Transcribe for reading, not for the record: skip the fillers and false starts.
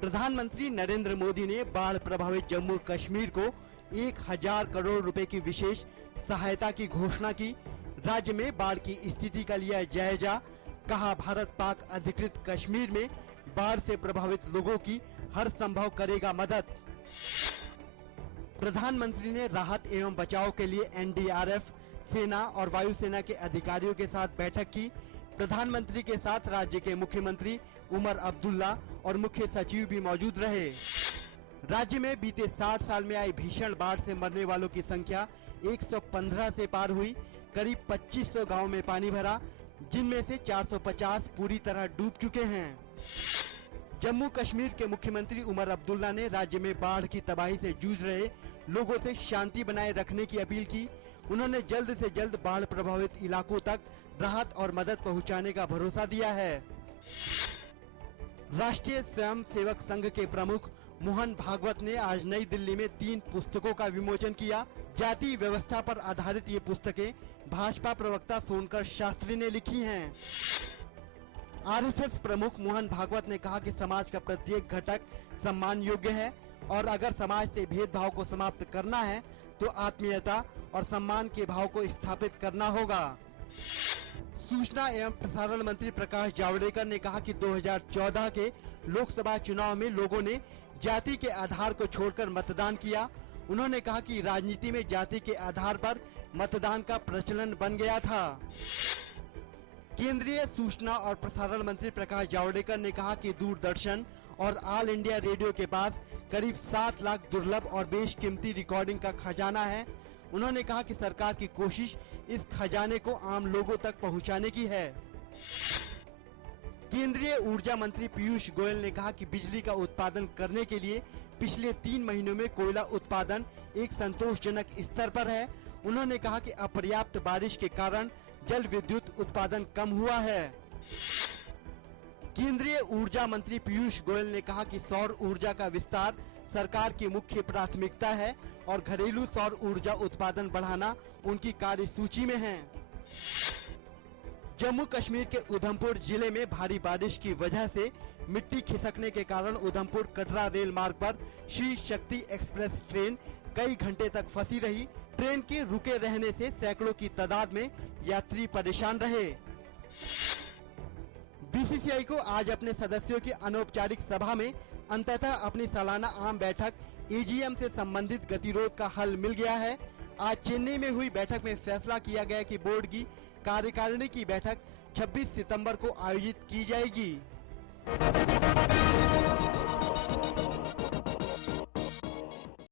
प्रधानमंत्री नरेंद्र मोदी ने बाढ़ प्रभावित जम्मू कश्मीर को 1000 करोड़ रुपए की विशेष सहायता की घोषणा की। राज्य में बाढ़ की स्थिति का लिया जायजा। कहा, भारत पाक अधिकृत कश्मीर में बाढ़ से प्रभावित लोगों की हर संभव करेगा मदद। प्रधानमंत्री ने राहत एवं बचाव के लिए एनडीआरएफ, सेना और वायुसेना के अधिकारियों के साथ बैठक की। प्रधानमंत्री के साथ राज्य के मुख्यमंत्री उमर अब्दुल्ला और मुख्य सचिव भी मौजूद रहे। राज्य में बीते 60 साल में आई भीषण बाढ़ से मरने वालों की संख्या 115 से पार हुई। करीब 2500 गाँव में पानी भरा, जिनमें से 450 पूरी तरह डूब चुके हैं। जम्मू कश्मीर के मुख्यमंत्री उमर अब्दुल्ला ने राज्य में बाढ़ की तबाही से जूझ रहे लोगों से शांति बनाए रखने की अपील की। उन्होंने जल्द से जल्द बाढ़ प्रभावित इलाकों तक राहत और मदद पहुंचाने का भरोसा दिया है। राष्ट्रीय स्वयं सेवक संघ के प्रमुख मोहन भागवत ने आज नई दिल्ली में 3 पुस्तकों का विमोचन किया। जाति व्यवस्था पर आधारित ये पुस्तकें भाजपा प्रवक्ता सोनकर शास्त्री ने लिखी हैं। आरएसएस प्रमुख मोहन भागवत ने कहा कि समाज का प्रत्येक घटक सम्मान योग्य है और अगर समाज से भेदभाव को समाप्त करना है तो आत्मीयता और सम्मान के भाव को स्थापित करना होगा। सूचना एवं प्रसारण मंत्री प्रकाश जावड़ेकर ने कहा कि 2014 के लोकसभा चुनाव में लोगों ने जाति के आधार को छोड़कर मतदान किया। उन्होंने कहा कि राजनीति में जाति के आधार पर मतदान का प्रचलन बन गया था। केंद्रीय सूचना और प्रसारण मंत्री प्रकाश जावड़ेकर ने कहा कि दूरदर्शन और ऑल इंडिया रेडियो के पास करीब 7 लाख दुर्लभ और बेशकीमती रिकॉर्डिंग का खजाना है। उन्होंने कहा कि सरकार की कोशिश इस खजाने को आम लोगों तक पहुंचाने की है। केंद्रीय ऊर्जा मंत्री पीयूष गोयल ने कहा कि बिजली का उत्पादन करने के लिए पिछले 3 महीनों में कोयला उत्पादन एक संतोषजनक स्तर पर है। उन्होंने कहा कि अपर्याप्त बारिश के कारण जल विद्युत उत्पादन कम हुआ है। केंद्रीय ऊर्जा मंत्री पीयूष गोयल ने कहा कि सौर ऊर्जा का विस्तार सरकार की मुख्य प्राथमिकता है और घरेलू सौर ऊर्जा उत्पादन बढ़ाना उनकी कार्यसूची में है। जम्मू कश्मीर के उधमपुर जिले में भारी बारिश की वजह से मिट्टी खिसकने के कारण उधमपुर कटरा रेल मार्ग पर श्री शक्ति एक्सप्रेस ट्रेन कई घंटे तक फंसी रही। ट्रेन के रुके रहने से सैकड़ों की तादाद में यात्री परेशान रहे। बीसीसीआई को आज अपने सदस्यों की अनौपचारिक सभा में अंततः अपनी सालाना आम बैठक एजीएम से संबंधित गतिरोध का हल मिल गया है। आज चेन्नई में हुई बैठक में फैसला किया गया कि बोर्ड की कार्यकारिणी की बैठक 26 सितंबर को आयोजित की जाएगी।